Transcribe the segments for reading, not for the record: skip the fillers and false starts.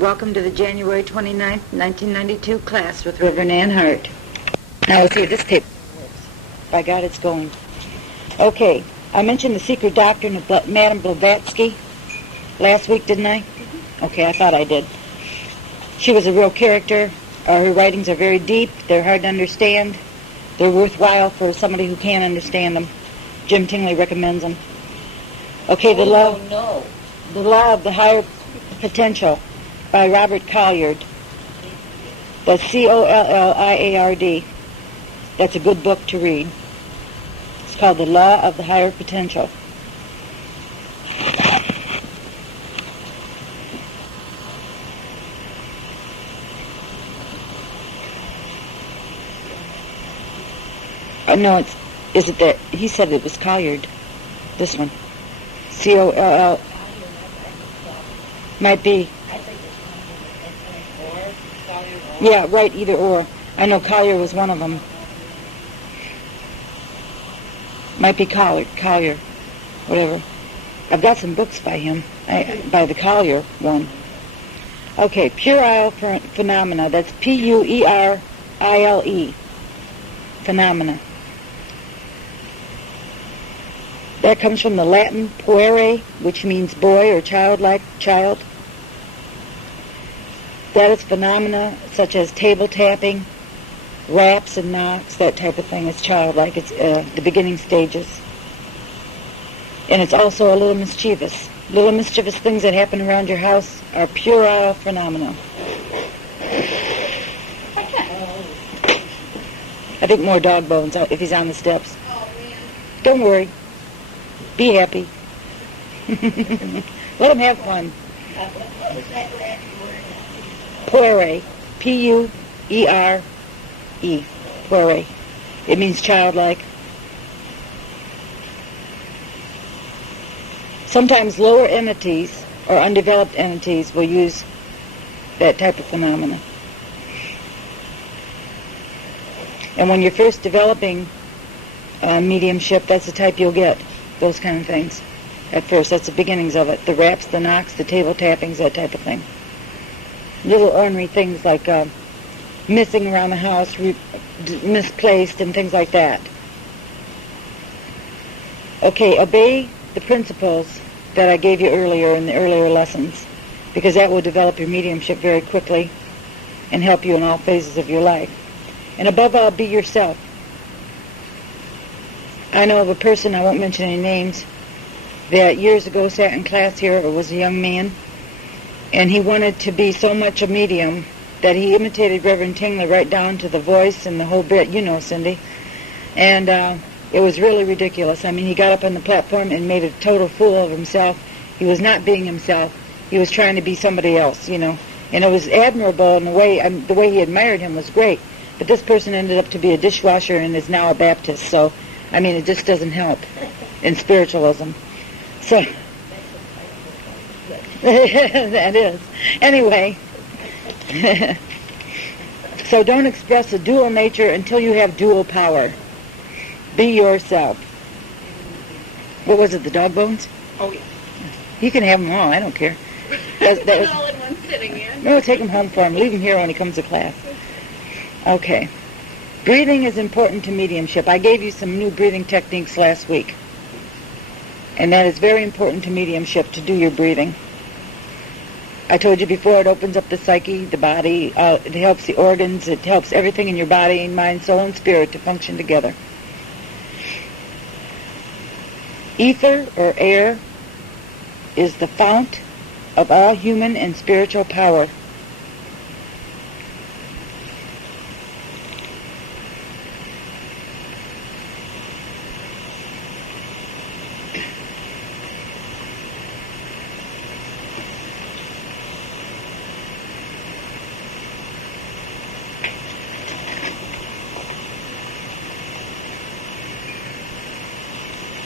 Welcome to the January 29th, 1992 class with Reverend Ann Hart. Now let's see if this tape works. By God, it's going. Okay, I mentioned the secret doctrine of Madame Blavatsky last week, didn't I? Mm-hmm. Okay, I thought I did. She was a real character. Her writings are very deep. They're hard to understand. They're worthwhile for somebody who can't understand them. Jim Tingley recommends them. Okay, The Law of the Higher Potential by Robert Colliard. That's Colliard. That's a good book to read. It's called The Law of the Higher Potential. No, is it that? He said it was Colliard. This one. Coll. Might be. Yeah, right, either or. I know Collier was one of them. Might be Collier, whatever. I've got some books by him, by the Collier one. Okay, puerile phenomena, that's Puerile, phenomena. That comes from the Latin puere, which means boy or childlike, child. That is phenomena such as table tapping, raps and knocks, that type of thing is childlike. It's the beginning stages. And it's also a little mischievous. Little mischievous things that happen around your house are puerile phenomena. I think more dog bones if he's on the steps. Oh, man. Don't worry. Be happy. Let him have fun. What was that last word? Puere. Puere. Puere. It means childlike. Sometimes lower entities or undeveloped entities will use that type of phenomena. And when you're first developing mediumship, that's the type you'll get. Those kind of things. At first, that's the beginnings of it. The raps, the knocks, the table tappings, that type of thing. Little ornery things like missing around the house, misplaced, and things like that. Okay, obey the principles that I gave you earlier in the earlier lessons, because that will develop your mediumship very quickly and help you in all phases of your life. And above all, be yourself. I know of a person, I won't mention any names, that years ago sat in class here, or was a young man, and he wanted to be so much a medium that he imitated Reverend Tingley right down to the voice and the whole bit, you know, Cindy. And it was really ridiculous. I mean, he got up on the platform and made a total fool of himself. He was not being himself. He was trying to be somebody else, you know. And it was admirable in the way he admired him was great. But this person ended up to be a dishwasher and is now a Baptist, so I mean, it just doesn't help in spiritualism. So, that is. Anyway, so don't express a dual nature until you have dual power. Be yourself. What was it, the dog bones? Oh, yeah. You can have them all, I don't care. That was all in one sitting in. No, take him home for him. Leave him here when he comes to class. Okay. Breathing is important to mediumship. I gave you some new breathing techniques last week. And that is very important to mediumship, to do your breathing. I told you before, it opens up the psyche, the body, it helps the organs, it helps everything in your body, mind, soul, and spirit to function together. Ether, or air, is the fount of all human and spiritual power.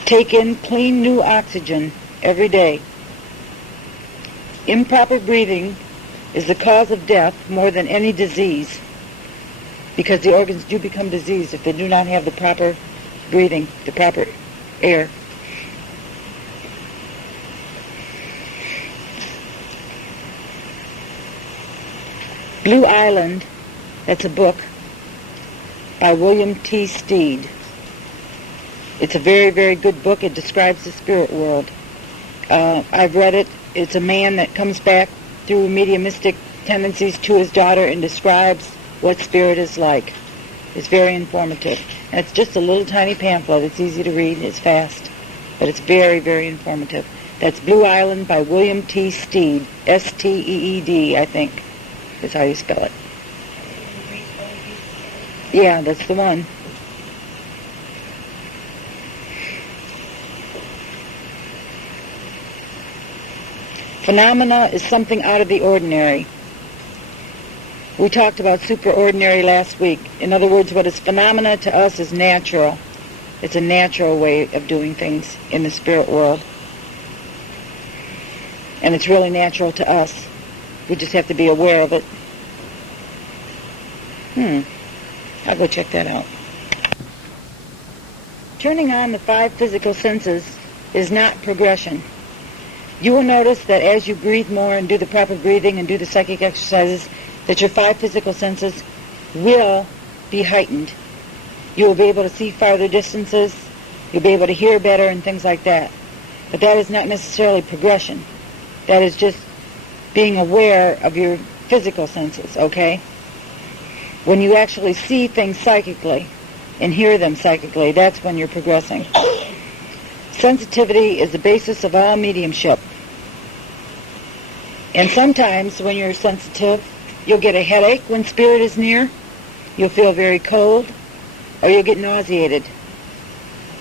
Take in clean new oxygen every day. Improper breathing is the cause of death more than any disease, because the organs do become diseased if they do not have the proper breathing, the proper air. Blue Island, that's a book by William T. Steed. It's a very, very good book. It describes the spirit world. I've read it. It's a man that comes back through mediumistic tendencies to his daughter and describes what spirit is like. It's very informative. And it's just a little tiny pamphlet. It's easy to read. It's fast. But it's very, very informative. That's Blue Island by William T. Steed. S-T-E-E-D, I think, is how you spell it. Yeah, that's the one. Phenomena is something out of the ordinary. We talked about superordinary last week. In other words, what is phenomena to us is natural. It's a natural way of doing things in the spirit world. And it's really natural to us. We just have to be aware of it. I'll go check that out. Turning on the 5 physical senses is not progression. You will notice that as you breathe more and do the proper breathing and do the psychic exercises, that your 5 physical senses will be heightened. You will be able to see farther distances, you'll be able to hear better and things like that. But that is not necessarily progression. That is just being aware of your physical senses, okay? When you actually see things psychically and hear them psychically, that's when you're progressing. Sensitivity is the basis of all mediumship. And sometimes when you're sensitive, you'll get a headache when spirit is near, you'll feel very cold, or you'll get nauseated.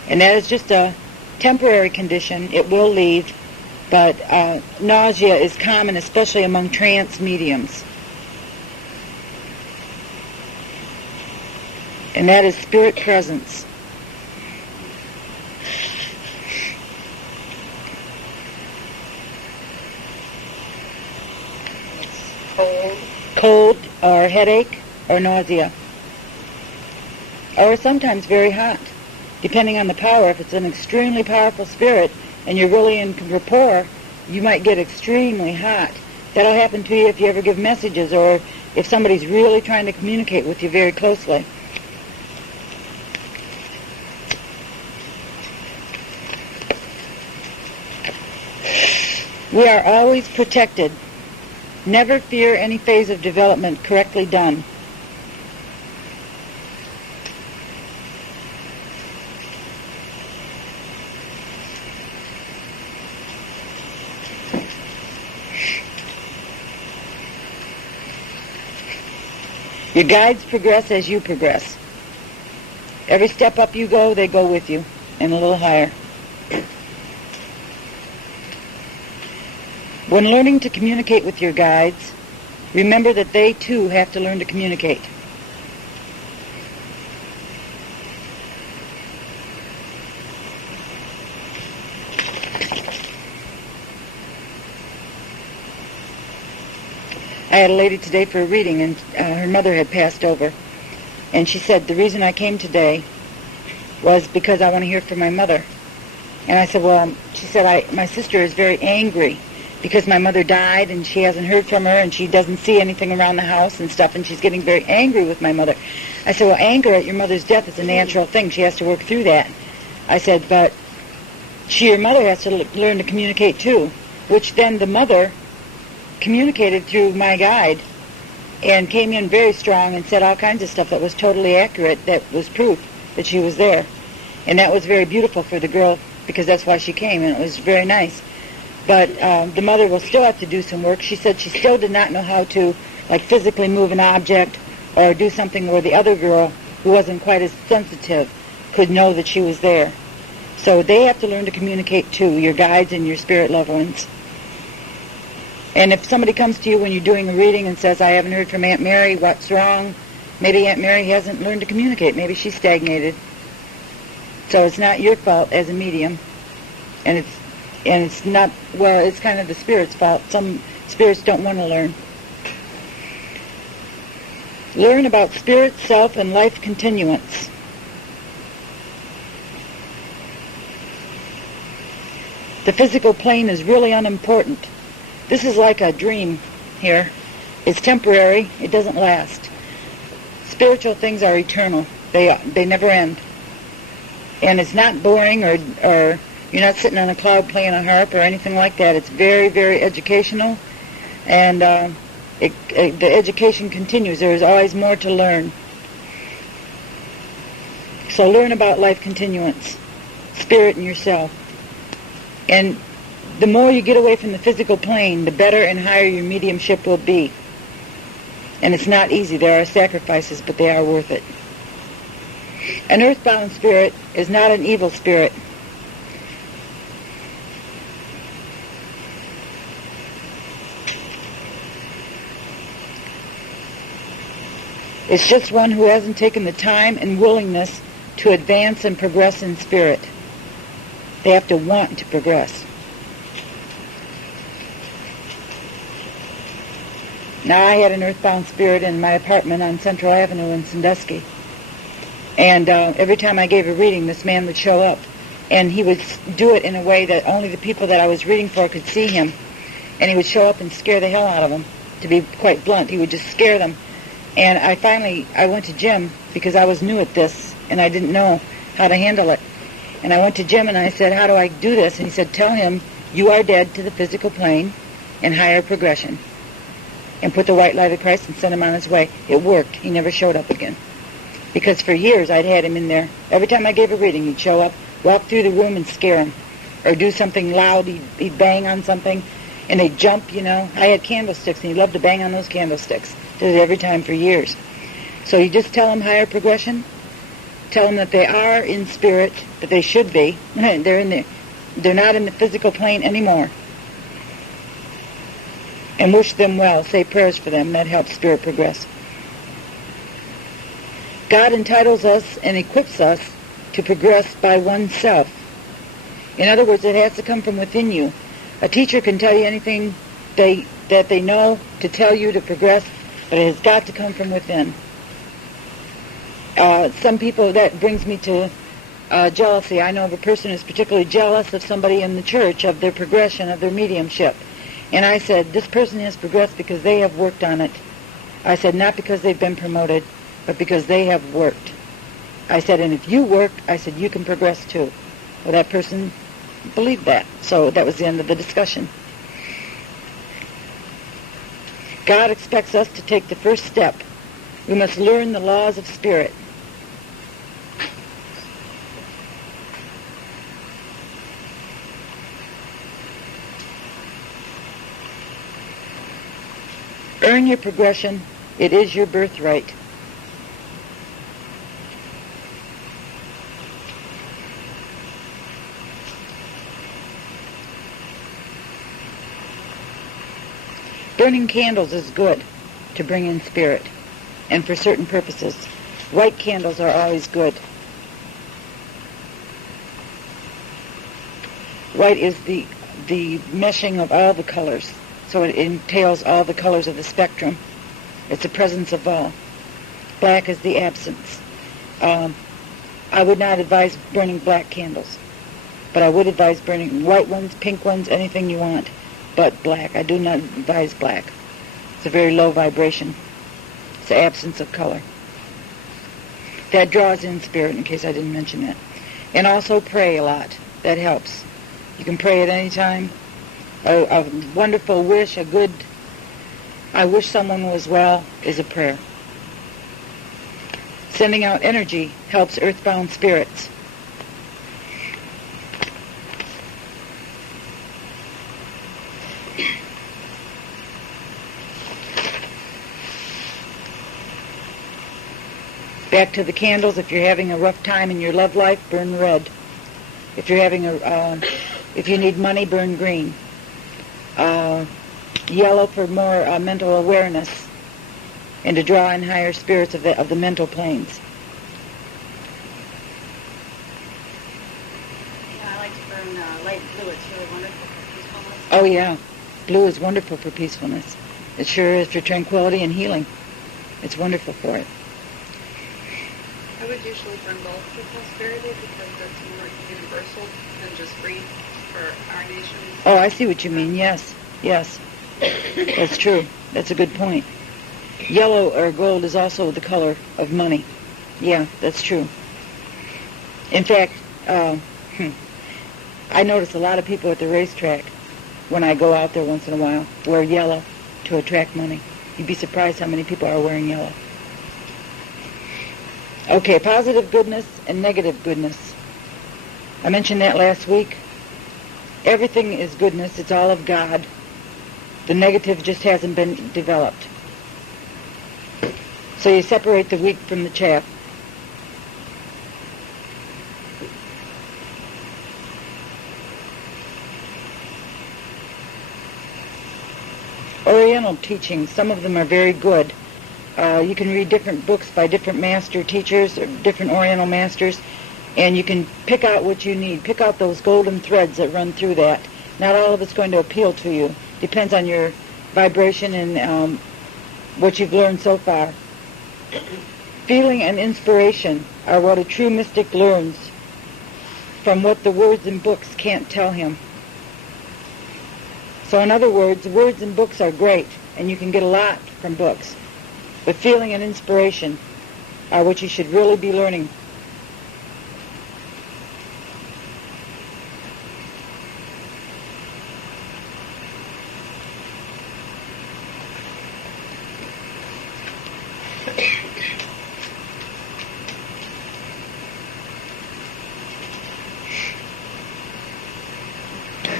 And that is just a temporary condition. It will leave, but nausea is common, especially among trance mediums. And that is spirit presence. Cold or headache or nausea. Or sometimes very hot, depending on the power. If it's an extremely powerful spirit and you're really in rapport, you might get extremely hot. That'll happen to you if you ever give messages or if somebody's really trying to communicate with you very closely. We are always protected. Never fear any phase of development correctly done. Your guides progress as you progress. Every step up you go, they go with you, and a little higher. When learning to communicate with your guides, remember that they too have to learn to communicate. I had a lady today for a reading, and her mother had passed over. And she said, the reason I came today was because I want to hear from my mother. And I said, well, she said, my sister is very angry because my mother died and she hasn't heard from her and she doesn't see anything around the house and stuff, and she's getting very angry with my mother. I said, well, anger at your mother's death is a natural thing. She has to work through that. I said, but your mother has to learn to communicate too, which then the mother communicated through my guide and came in very strong and said all kinds of stuff that was totally accurate, that was proof that she was there. And that was very beautiful for the girl because that's why she came, and it was very nice. But the mother will still have to do some work. She said she still did not know how to like physically move an object or do something where the other girl, who wasn't quite as sensitive, could know that she was there. So they have to learn to communicate too, your guides and your spirit loved ones. And if somebody comes to you when you're doing a reading and says, I haven't heard from Aunt Mary, what's wrong? Maybe Aunt Mary hasn't learned to communicate. Maybe she's stagnated. So it's not your fault as a medium. And it's not, well, it's kind of the spirit's fault. Some spirits don't want to learn. Learn about spirit, self, and life continuance. The physical plane is really unimportant. This is like a dream here. It's temporary. It doesn't last. Spiritual things are eternal. They never end. And it's not boring or you're not sitting on a cloud playing a harp or anything like that. It's very, very educational, and the education continues. There is always more to learn. So learn about life continuance, spirit and yourself. And the more you get away from the physical plane, the better and higher your mediumship will be. And it's not easy. There are sacrifices, but they are worth it. An earthbound spirit is not an evil spirit. It's just one who hasn't taken the time and willingness to advance and progress in spirit. They have to want to progress. Now, I had an earthbound spirit in my apartment on Central Avenue in Sandusky. And every time I gave a reading, this man would show up. And he would do it in a way that only the people that I was reading for could see him. And he would show up and scare the hell out of them. To be quite blunt, he would just scare them. And I went to Jim because I was new at this and I didn't know how to handle it. And I went to Jim and I said, how do I do this? And he said, tell him you are dead to the physical plane and higher progression. And put the white light of Christ and send him on his way. It worked. He never showed up again. Because for years I'd had him in there. Every time I gave a reading, he'd show up, walk through the room and scare him. Or do something loud, he'd bang on something, and they'd jump, I had candlesticks, and he loved to bang on those candlesticks. Did it every time for years. So you just tell them higher progression. Tell them that they are in spirit, that they should be. They're not in the physical plane anymore. And wish them well. Say prayers for them. That helps spirit progress. God entitles us and equips us to progress by oneself. In other words, it has to come from within you. A teacher can tell you anything that they know to tell you to progress, but it has got to come from within. Some people, that brings me to jealousy. I know of a person who's particularly jealous of somebody in the church, of their progression, of their mediumship. And I said, this person has progressed because they have worked on it. I said, not because they've been promoted, but because they have worked. I said, and if you worked, I said, you can progress too. Well, that person believed that. So that was the end of the discussion. God expects us to take the first step. We must learn the laws of spirit. Earn your progression. It is your birthright. Burning candles is good to bring in spirit, and for certain purposes. White candles are always good. White is the meshing of all the colors. So it entails all the colors of the spectrum. It's the presence of all. Black is the absence. I would not advise burning black candles, but I would advise burning white ones, pink ones, anything you want, but black. I do not advise black. It's a very low vibration. It's the absence of color. That draws in spirit, in case I didn't mention that. And also pray a lot. That helps. You can pray at any time. A wonderful wish, I wish someone was well, is a prayer. Sending out energy helps earthbound spirits. Back to the candles, if you're having a rough time in your love life, burn red. If you're having if you need money, burn green. Yellow for more mental awareness and to draw in higher spirits of the mental planes. Yeah, I like to burn light blue. It's really wonderful for peacefulness. Oh yeah, blue is wonderful for peacefulness. It sure is for tranquility and healing. It's wonderful for it. I would usually burn both for prosperity because that's more universal than just green for our nation. Oh, I see what you mean. Yes, yes, that's true. That's a good point. Yellow or gold is also the color of money. Yeah, that's true. In fact, I notice a lot of people at the racetrack, when I go out there once in a while, wear yellow to attract money. You'd be surprised how many people are wearing yellow. Okay, positive goodness and negative goodness. I mentioned that last week. Everything is goodness. It's all of God. The negative just hasn't been developed. So you separate the wheat from the chaff. Oriental teachings, some of them are very good. You can read different books by different master teachers, or different Oriental masters, and you can pick out what you need. Pick out those golden threads that run through that. Not all of it's going to appeal to you. Depends on your vibration and what you've learned so far. Feeling and inspiration are what a true mystic learns from what the words and books can't tell him. So in other words, words and books are great, and you can get a lot from books. But feeling and inspiration are what you should really be learning.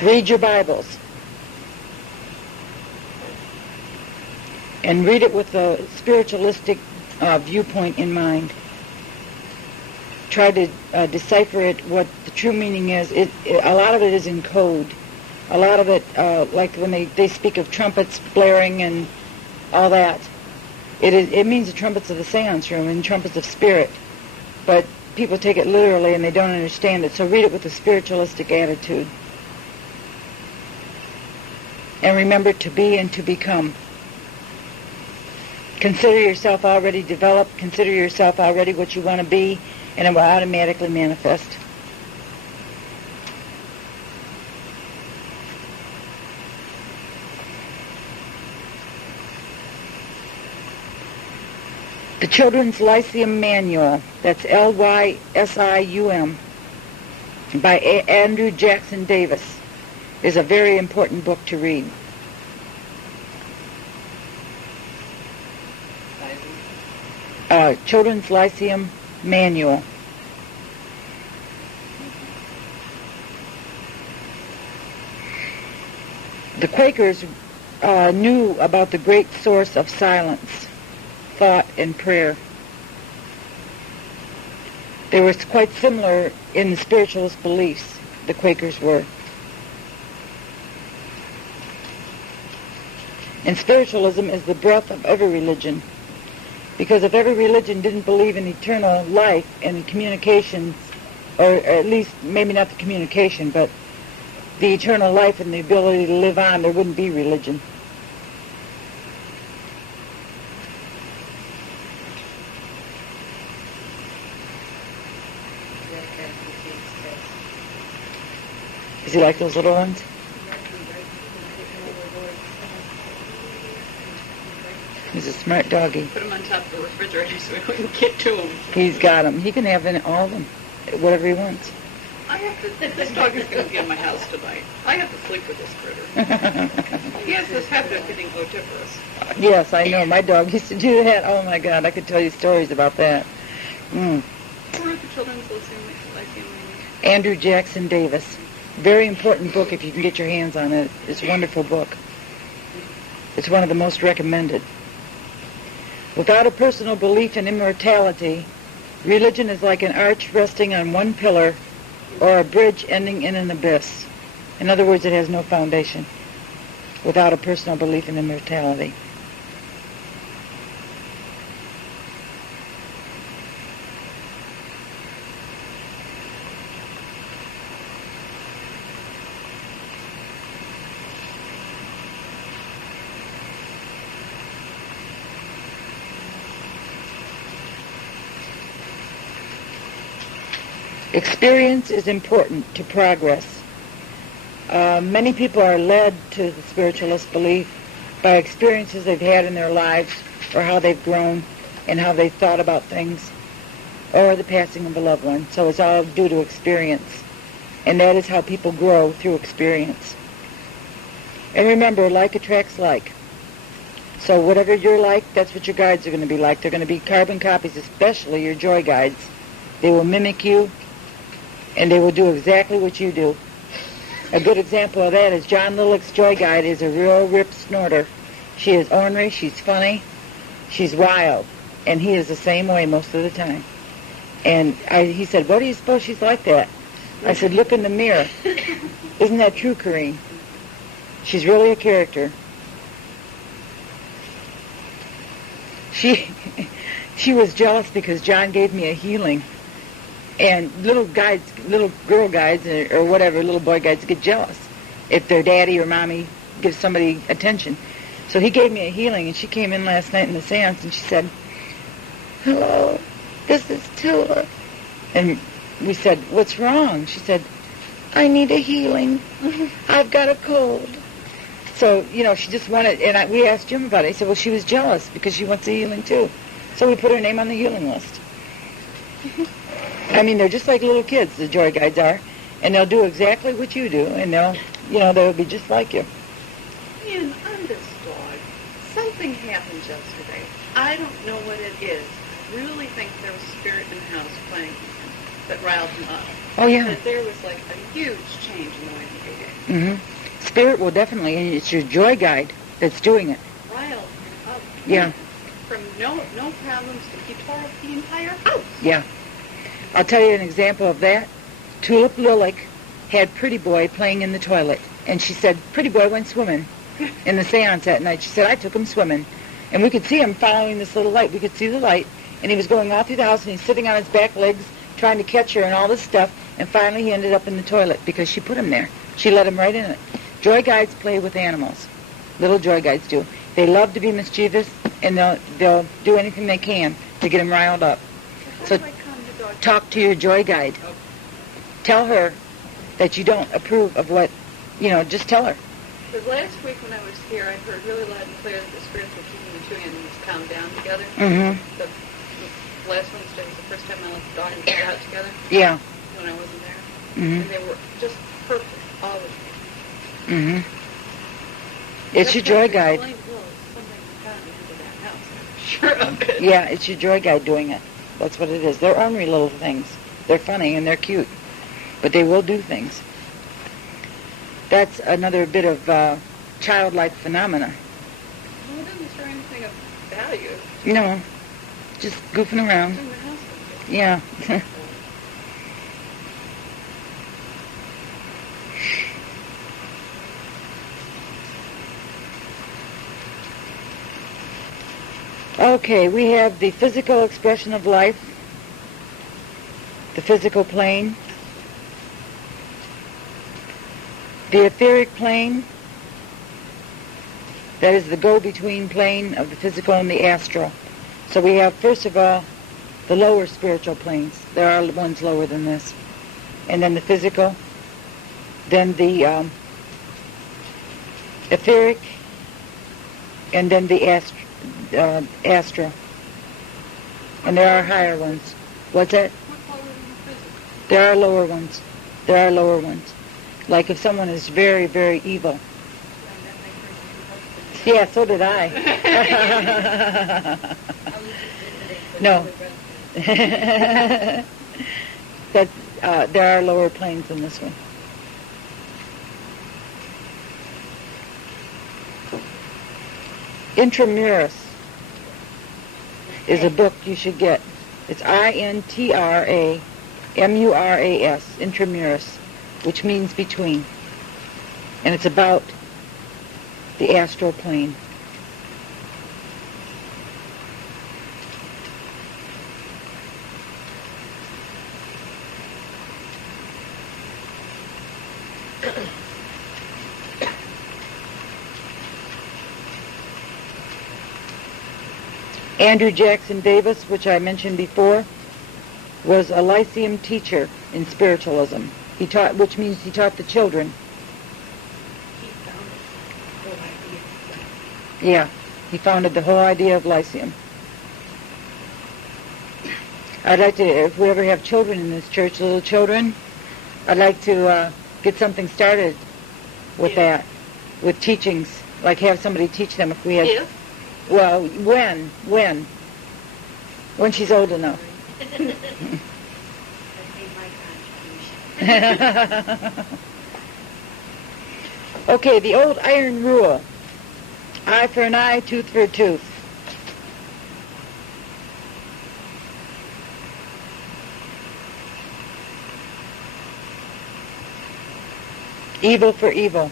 Read your Bibles. And read it with a spiritualistic viewpoint in mind. Try to decipher it, what the true meaning is. A lot of it is in code. A lot of it, like when they speak of trumpets blaring and all that, it means the trumpets of the seance room and trumpets of spirit. But people take it literally and they don't understand it. So read it with a spiritualistic attitude. And remember to be and to become. Consider yourself already developed. Consider yourself already what you want to be, and it will automatically manifest. The Children's Lyceum Manual, that's Lysium, by Andrew Jackson Davis, is a very important book to read. Children's Lyceum Manual. The Quakers knew about the great source of silence, thought, and prayer. They were quite similar in the spiritualist beliefs, the Quakers were. And spiritualism is the breath of every religion. Because if every religion didn't believe in eternal life and communications, or at least maybe not the communication, but the eternal life and the ability to live on, there wouldn't be religion. Does he like those little ones? He's a smart doggy. Put him on top of the refrigerator so we couldn't get to him. He's got them. He can have all of them, whatever he wants. This dog is going to be in my house tonight. I have to sleep with this critter. He has this habit of getting otiferous. Yes, I know. My dog used to do that. Oh, my God. I could tell you stories about that. Who wrote the Children's Lyceum? Andrew Jackson Davis. Very important book if you can get your hands on it. It's a wonderful book. It's one of the most recommended. Without a personal belief in immortality, religion is like an arch resting on one pillar or a bridge ending in an abyss. In other words, it has no foundation without a personal belief in immortality. Experience is important to progress. Many people are led to the spiritualist belief by experiences they've had in their lives, or how they've grown, and how they've thought about things, or the passing of a loved one. So it's all due to experience. And that is how people grow, through experience. And remember, like attracts like. So whatever you're like, that's what your guides are going to be like. They're going to be carbon copies, especially your joy guides. They will mimic you, and they will do exactly what you do. A good example of that is John Lilek's joy guide is a real ripsnorter. She is ornery, she's funny, she's wild, and he is the same way most of the time. And he said, "What do you suppose she's like that?" I said, "Look in the mirror." Isn't that true, Corrine? She's really a character. She was jealous because John gave me a healing. And little girl guides, or whatever, little boy guides get jealous if their daddy or mommy gives somebody attention. So he gave me a healing, and she came in last night in the seance, and she said, "Hello, this is Tula." And we said, "What's wrong?" She said, "I need a healing. I've got a cold." So, she just wanted, and we asked Jim about it. He said, well, she was jealous because she wants a healing too. So we put her name on the healing list. I mean, they're just like little kids, the joy guides are, and they'll do exactly what you do, and they'll be just like you. And on this dog, something happened yesterday. I don't know what it is. I really think there was spirit in the house playing with him that riled him up. Oh, yeah. But there was like a huge change in the way he behaved. Mm-hmm. Spirit will definitely, and it's your joy guide that's doing it. Riled him up. Yeah. From no problems, he tore up the entire house. Yeah. I'll tell you an example of that. Tulip Lilek had Pretty Boy playing in the toilet, and she said, Pretty Boy went swimming in the seance that night. She said, I took him swimming. And we could see him following this little light. We could see the light, and he was going all through the house, and he's sitting on his back legs trying to catch her and all this stuff, and finally he ended up in the toilet because she put him there. She let him right in it. Joy guides play with animals. Little joy guides do. They love to be mischievous, and they'll do anything they can to get them riled up. So talk to your joy guide. Tell her that you don't approve of what, just tell her. Because last week when I was here, I heard really loud and clear that the spirits were keeping the two animals calm down together. Mm-hmm. The last Wednesday was the first time I let the dog and cat out together. Yeah. When I wasn't there. Mm-hmm. And they were just perfect, always. Mm-hmm. It's your joy guide. Sure of it. Yeah, it's your joy guide doing it. That's what it is. They're ornery little things. They're funny and they're cute. But they will do things. That's another bit of childlike phenomena. Well, it doesn't show anything of value. No, just goofing around. It's in the house. Yeah. Okay, we have the physical expression of life, the physical plane, the etheric plane, that is the go-between plane of the physical and the astral. So we have, first of all, the lower spiritual planes. There are ones lower than this. And then the physical, then the etheric, and then the astral. And there are higher ones. What's that? There are lower ones. There are lower ones. Like if someone is very, very evil. Yeah, so did I. No. That there are lower planes than this one. Intramuras is a book you should get. It's INTRAMURAS, Intramuras, which means between. And it's about the astral plane. Andrew Jackson Davis, which I mentioned before, was a Lyceum teacher in spiritualism. He taught, which means he taught the children. Yeah, he founded the whole idea of Lyceum. I'd like to, if we ever have children in this church, little children, I'd like to get something started with that, with teachings, like have somebody teach them if we had... If? Well, when she's old enough. That'd be my contribution. Okay, the old iron rule. Eye for an eye, tooth for a tooth. Evil for evil.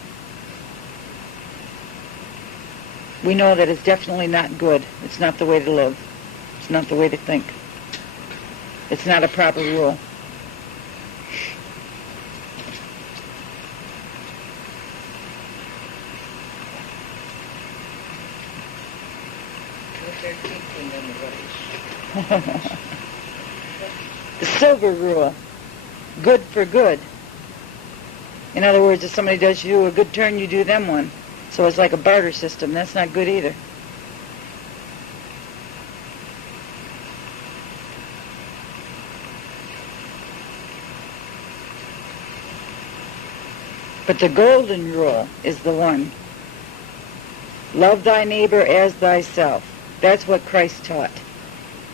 We know that it's definitely not good. It's not the way to live. It's not the way to think. It's not a proper rule. The silver rule. Good for good. In other words, if somebody does you a good turn, you do them one. So it's like a barter system. That's not good either. But the golden rule is the one. Love thy neighbor as thyself. That's what Christ taught.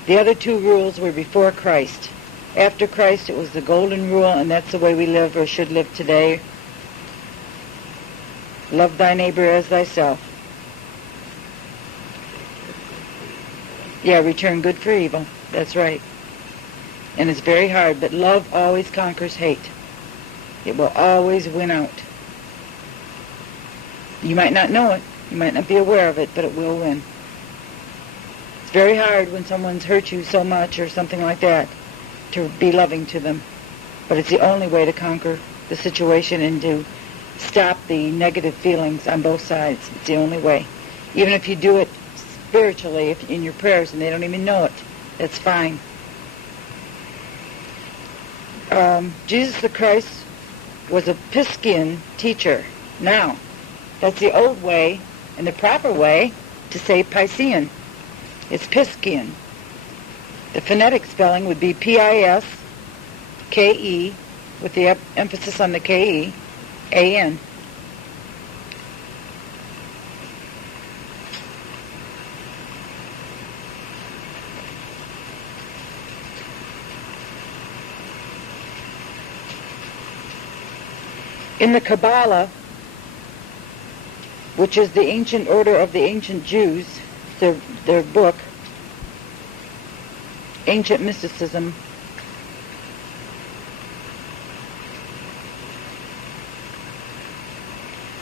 The other two rules were before Christ. After Christ, it was the golden rule, and that's the way we live or should live today. Love thy neighbor as thyself. Yeah, return good for evil. That's right. And it's very hard, but love always conquers hate. It will always win out. You might not know it. You might not be aware of it, but it will win. It's very hard when someone's hurt you so much or something like that to be loving to them. But it's the only way to conquer the situation and to stop the negative feelings on both sides. It's the only way. Even if you do it spiritually, if in your prayers, and they don't even know it, that's fine. Jesus the Christ was a Piscean teacher. Now, that's the old way, and the proper way to say Piscean. It's Piscean. The phonetic spelling would be P-I-S-K-E, with the emphasis on the K-E, A-N. In the Kabbalah, which is the ancient order of the ancient Jews, their book, Ancient Mysticism,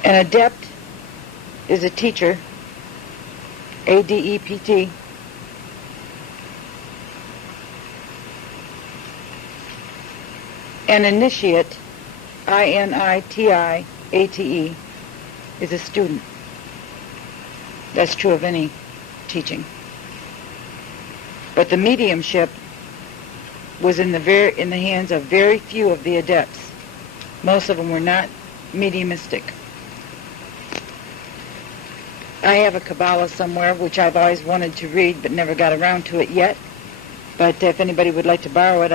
an adept is a teacher, A-D-E-P-T, an initiate, I-N-I-T-I-A-T-E, is a student. That's true of any teaching. But the mediumship was in the hands of very few of the adepts. Most of them were not mediumistic. I have a Kabbalah somewhere, which I've always wanted to read, but never got around to it yet. But if anybody would like to borrow it,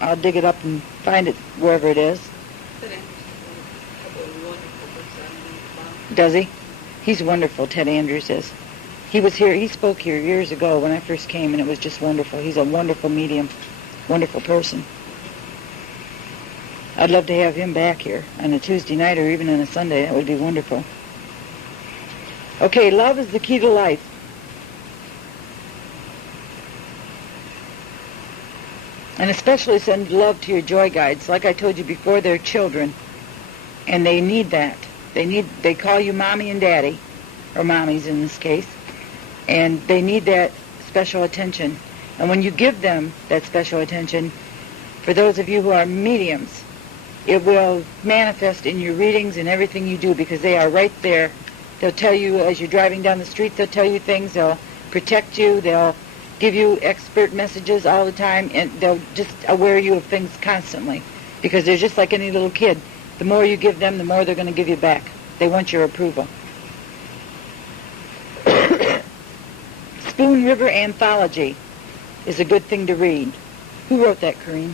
I'll dig it up and find it wherever it is. Does he? He's wonderful, Ted Andrews is. He was here, he spoke here years ago when I first came, and it was just wonderful. He's a wonderful medium, wonderful person. I'd love to have him back here on a Tuesday night or even on a Sunday. That would be wonderful. Okay, love is the key to life. And especially send love to your joy guides. Like I told you before, they're children, and they need that. They call you mommy and daddy, or mommies in this case, and they need that special attention. And when you give them that special attention, for those of you who are mediums, it will manifest in your readings and everything you do, because they are right there. They'll tell you as you're driving down the street, they'll tell you things, they'll protect you, they'll give you expert messages all the time, and they'll just aware you of things constantly, because they're just like any little kid. The more you give them, the more they're going to give you back. They want your approval. Moon River Anthology is a good thing to read. Who wrote that, Corrine?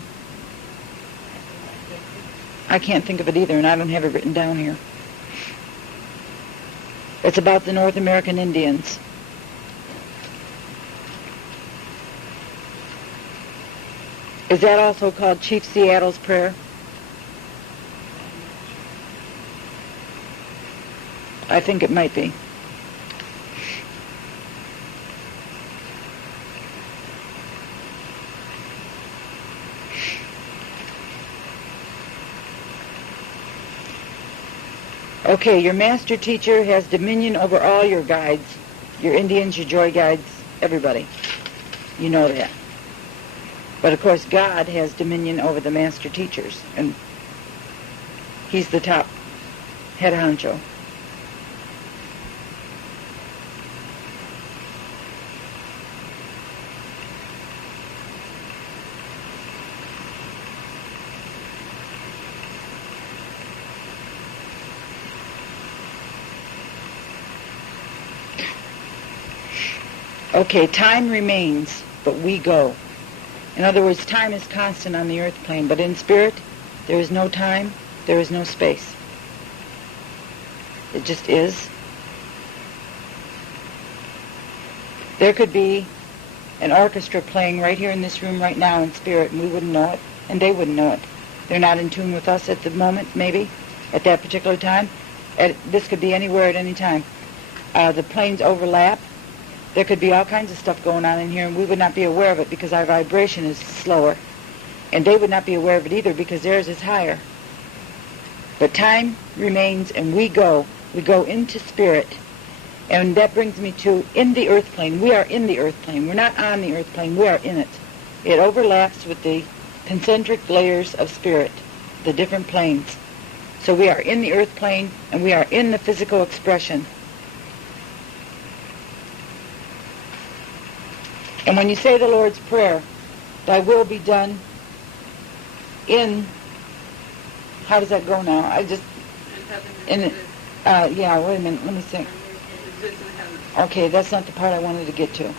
I can't think of it either, and I don't have it written down here. It's about the North American Indians. Is that also called Chief Seattle's Prayer? I think it might be. Okay, your master teacher has dominion over all your guides, your Indians, your joy guides, everybody. You know that. But of course, God has dominion over the master teachers, and he's the top head honcho. Okay, time remains, but we go. In other words, time is constant on the earth plane, but in spirit, there is no time, there is no space. It just is. There could be an orchestra playing right here in this room right now in spirit, and we wouldn't know it, and they wouldn't know it. They're not in tune with us at the moment, maybe, at that particular time. This could be anywhere at any time. The planes overlap. There could be all kinds of stuff going on in here, and we would not be aware of it because our vibration is slower. And they would not be aware of it either because theirs is higher. But time remains, and we go. We go into spirit. And that brings me to in the earth plane. We are in the earth plane. We're not on the earth plane. We are in it. It overlaps with the concentric layers of spirit, the different planes. So we are in the earth plane, and we are in the physical expression. And when you say the Lord's Prayer, thy will be done in, how does that go now? Yeah, wait a minute, let me think. Okay, that's not the part I wanted to get to.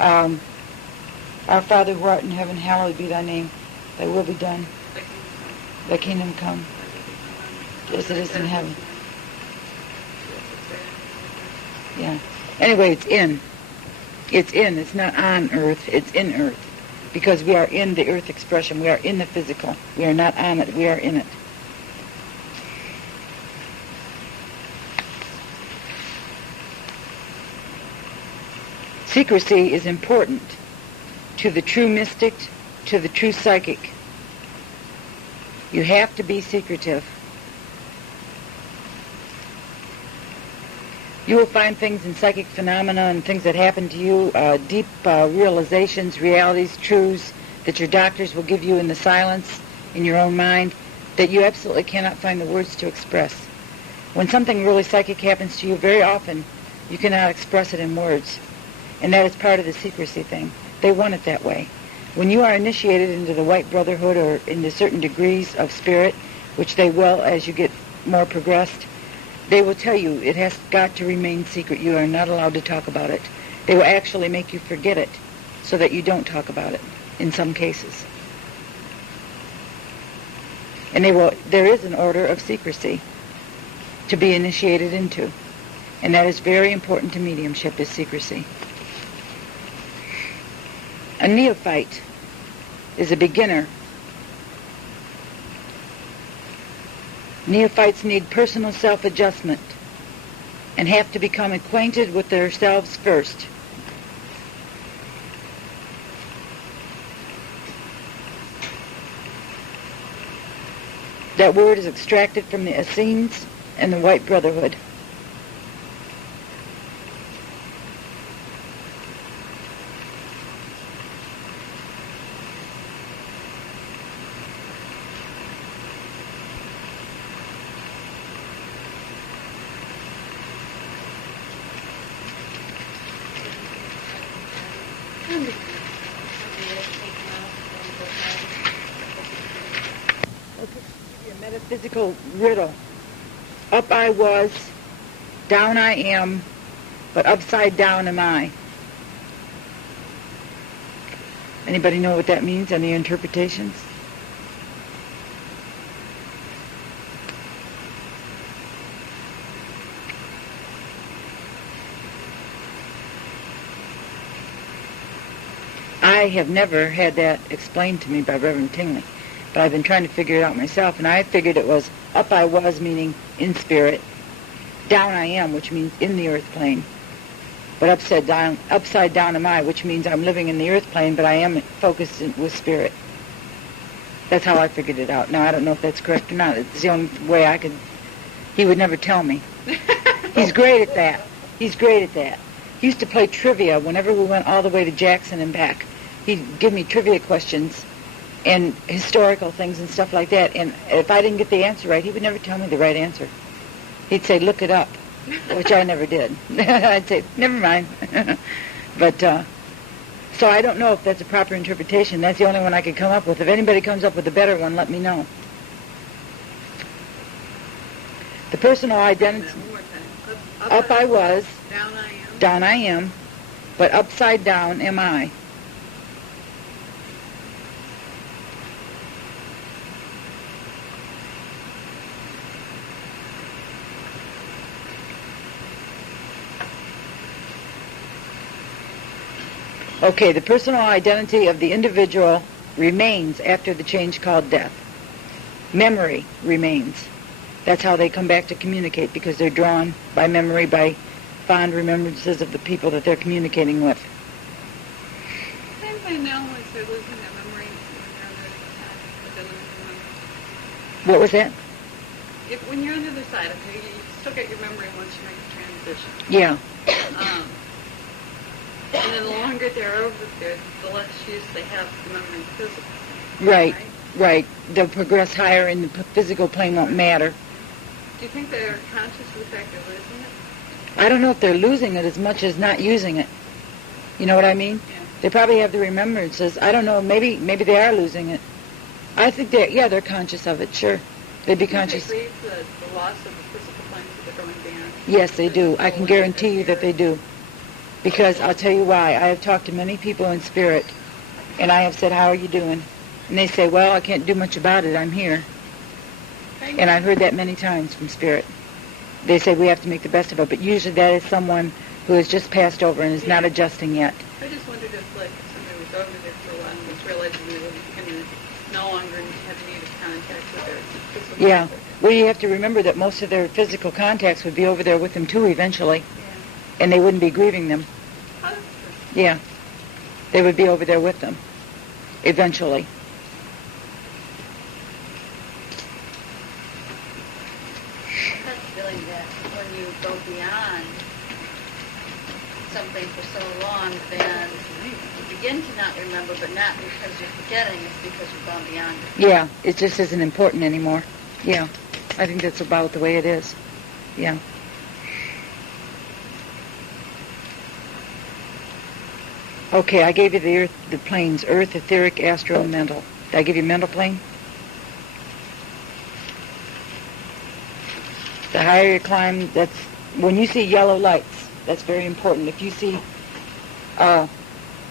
Our Father who art in heaven, hallowed be thy name. Thy will be done. Thy kingdom come, as it is in heaven. Yeah. Anyway, it's in. It's in. It's not on earth. It's in earth. Because we are in the earth expression. We are in the physical. We are not on it. We are in it. Secrecy is important to the true mystic, to the true psychic. You have to be secretive. You will find things in psychic phenomena and things that happen to you, deep realizations, realities, truths that your doctors will give you in the silence, in your own mind, that you absolutely cannot find the words to express. When something really psychic happens to you, very often you cannot express it in words. And that is part of the secrecy thing. They want it that way. When you are initiated into the White Brotherhood or into certain degrees of spirit, which they will as you get more progressed, they will tell you it has got to remain secret. You are not allowed to talk about it. They will actually make you forget it so that you don't talk about it in some cases. And there is an order of secrecy to be initiated into. And that is very important to mediumship, is secrecy. A neophyte is a beginner. Neophytes need personal self-adjustment and have to become acquainted with themselves first. That word is extracted from the Essenes and the White Brotherhood. Metaphysical riddle. Up I was, down I am, but upside down am I. Anybody know what that means? Any interpretations? I have never had that explained to me by Reverend Tingley, but I've been trying to figure it out myself, and I figured it was up I was, meaning in spirit, down I am, which means in the earth plane, but upside down am I, which means I'm living in the earth plane, but I am focused with spirit. That's how I figured it out. Now, I don't know if that's correct or not. It's the only way I could... He would never tell me. He's great at that. He's great at that. He used to play trivia whenever we went all the way to Jackson and back. He'd give me trivia questions and historical things and stuff like that, and if I didn't get the answer right, he would never tell me the right answer. He'd say, look it up, which I never did. I'd say, never mind. But, so I don't know if that's a proper interpretation. That's the only one I could come up with. If anybody comes up with a better one, let me know. The personal identity... One more time. Up I was, Down I am. down I am, but upside down am I. Okay, the personal identity of the individual remains after the change called death. Memory remains. That's how they come back to communicate, because they're drawn by memory, by fond remembrances of the people that they're communicating with. Same thing now as they're losing their memory when you're on the other side. What was that? When you're on the other side, okay, you still get your memory once you make the transition. Yeah. And then the longer they're over there, the less use they have for the memory physically. Right, right. They'll progress higher and the physical plane won't matter. Do you think they're conscious of the fact they're losing it? I don't know if they're losing it as much as not using it. You know what I mean? Yeah. They probably have the remembrances. I don't know. Maybe they are losing it. I think they're conscious of it. Sure, they'd be conscious. Do you think they grieve the loss of the physical planes that they're going beyond? Yes, they do. I can guarantee you that they do. Because I'll tell you why. I have talked to many people in spirit, and I have said, how are you doing? And they say, well, I can't do much about it. I'm here. And I've heard that many times from spirit. They say we have to make the best of it, but usually that is someone who has just passed over and is not adjusting yet. I just wondered if, like, if somebody was over there for a while and was realizing they were going to no longer have need of contact with their physical Yeah. contact. Well, you have to remember that most of their physical contacts would be over there with them, too, eventually. Yeah. And they wouldn't be grieving them. Oh, that's true. Yeah. They would be over there with them, eventually. I have the feeling that when you go beyond something for so long, then you begin to not remember, but not because you're forgetting, it's because you've gone beyond it. Yeah, it just isn't important anymore. Yeah, I think that's about the way it is. Yeah. Okay, I gave you the planes, earth, etheric, astral, and mental. Did I give you mental plane? The higher you climb, that's when you see yellow lights. That's very important. If you see a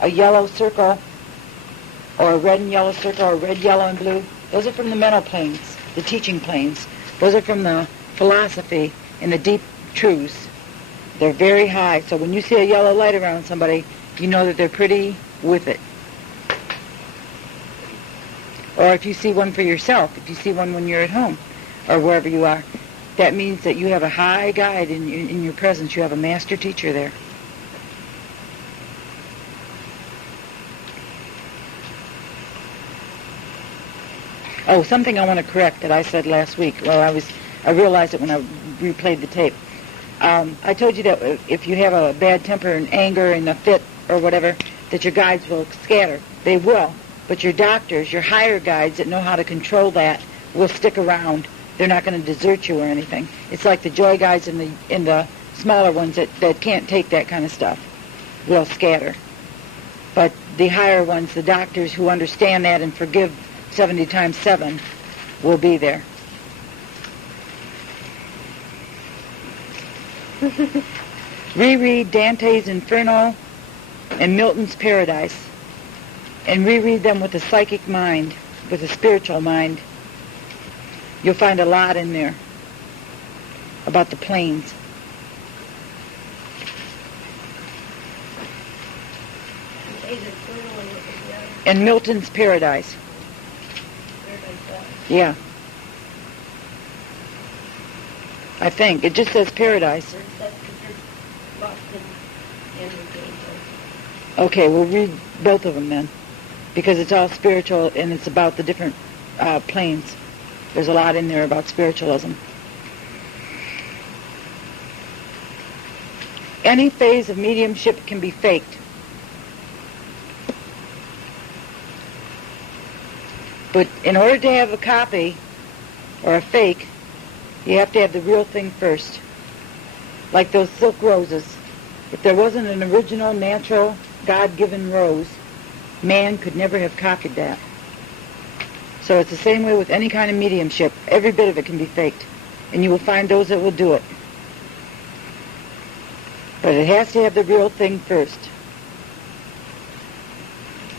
yellow circle, or a red and yellow circle, or red, yellow, and blue, those are from the mental planes, the teaching planes. Those are from the philosophy and the deep truths. They're very high. So when you see a yellow light around somebody, you know that they're pretty with it. Or if you see one for yourself, if you see one when you're at home or wherever you are, that means that you have a high guide in your presence. You have a master teacher there. Oh, something I want to correct that I said last week. Well, I realized it when I replayed the tape. I told you that if you have a bad temper and anger and a fit or whatever, that your guides will scatter. They will. But your doctors, your higher guides that know how to control that, will stick around. They're not going to desert you or anything. It's like the joy guides and the smaller ones that can't take that kind of stuff will scatter. But the higher ones, the doctors who understand that and forgive 70 times 7, will be there. Reread Dante's Inferno and Milton's Paradise, and reread them with a psychic mind, with a spiritual mind, you'll find a lot in there about the planes. And Milton's Paradise. Yeah. I think. It just says Paradise. Okay, we'll read both of them then, because it's all spiritual and it's about the different planes. There's a lot in there about spiritualism. Any phase of mediumship can be faked. But in order to have a copy or a fake, you have to have the real thing first. Like those silk roses. If there wasn't an original, natural, God-given rose, man could never have copied that. So it's the same way with any kind of mediumship. Every bit of it can be faked. And you will find those that will do it. But it has to have the real thing first.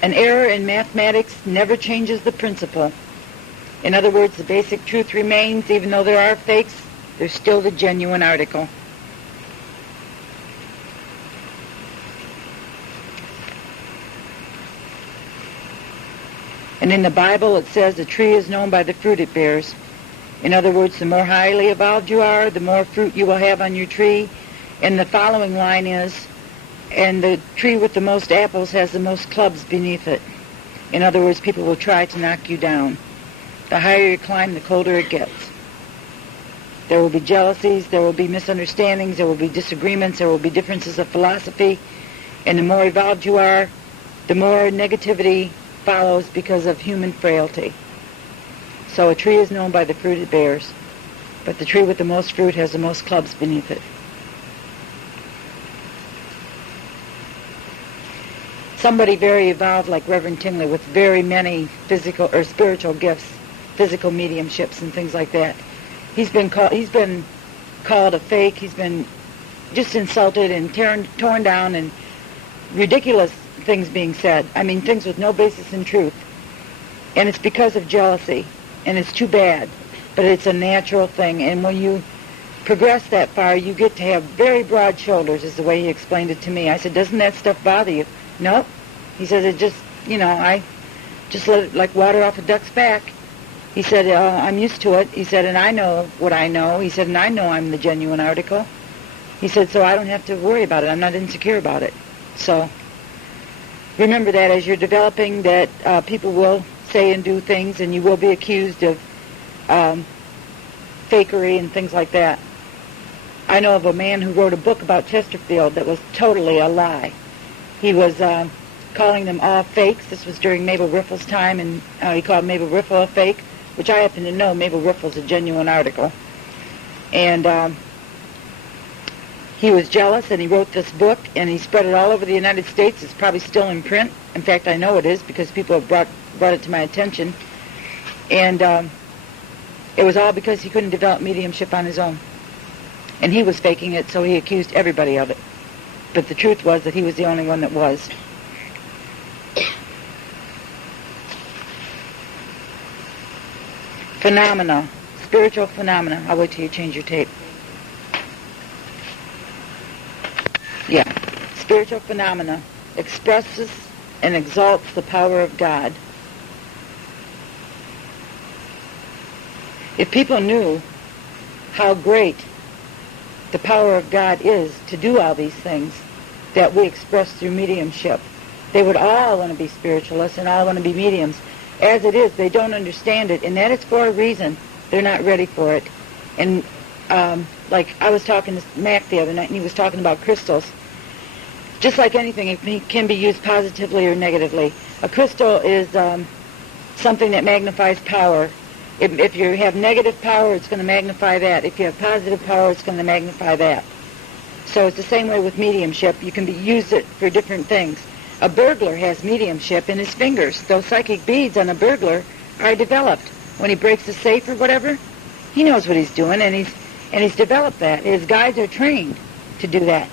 An error in mathematics never changes the principle. In other words, the basic truth remains. Even though there are fakes, there's still the genuine article. And in the Bible it says a tree is known by the fruit it bears. In other words, the more highly evolved you are, the more fruit you will have on your tree. And the following line is, and the tree with the most apples has the most clubs beneath it. In other words, people will try to knock you down. The higher you climb, the colder it gets. There will be jealousies, there will be misunderstandings, there will be disagreements, there will be differences of philosophy. And the more evolved you are, the more negativity follows because of human frailty. So a tree is known by the fruit it bears, but the tree with the most fruit has the most clubs beneath it. Somebody very evolved like Reverend Tingley with very many physical or spiritual gifts, physical mediumships and things like that. He's been called a fake. He's been just insulted and torn down, and ridiculous things being said. I mean, things with no basis in truth. And it's because of jealousy. And it's too bad. But it's a natural thing. And when you progress that far, you get to have very broad shoulders, is the way he explained it to me. I said, doesn't that stuff bother you? Nope. He says, it just, I just let it like water off a duck's back. He said, I'm used to it. He said, and I know what I know. He said, and I know I'm the genuine article. He said, so I don't have to worry about it. I'm not insecure about it. So remember that as you're developing, that people will say and do things, and you will be accused of fakery and things like that. I know of a man who wrote a book about Chesterfield that was totally a lie. He was calling them all fakes. This was during Mabel Riffle's time, and he called Mabel Riffle a fake, which I happen to know Mabel Riffle's a genuine article. And he was jealous, and he wrote this book, and he spread it all over the United States. It's probably still in print. In fact, I know it is because people have brought it to my attention. And it was all because he couldn't develop mediumship on his own. And he was faking it, so he accused everybody of it. But the truth was that he was the only one that was. Phenomena, spiritual phenomena. I'll wait till you change your tape. Yeah. Spiritual phenomena expresses and exalts the power of God. If people knew how great the power of God is to do all these things that we express through mediumship, they would all want to be spiritualists and all want to be mediums. As it is, they don't understand it, and that is for a reason. They're not ready for it. And like I was talking to Mac the other night, and he was talking about crystals. Just like anything, it can be used positively or negatively. A crystal is something that magnifies power. If you have negative power, it's going to magnify that. If you have positive power, it's going to magnify that. So it's the same way with mediumship. You can use it for different things. A burglar has mediumship in his fingers. Those psychic beads on a burglar are developed. When he breaks a safe or whatever, he knows what he's doing, and he's developed that. His guides are trained to do that.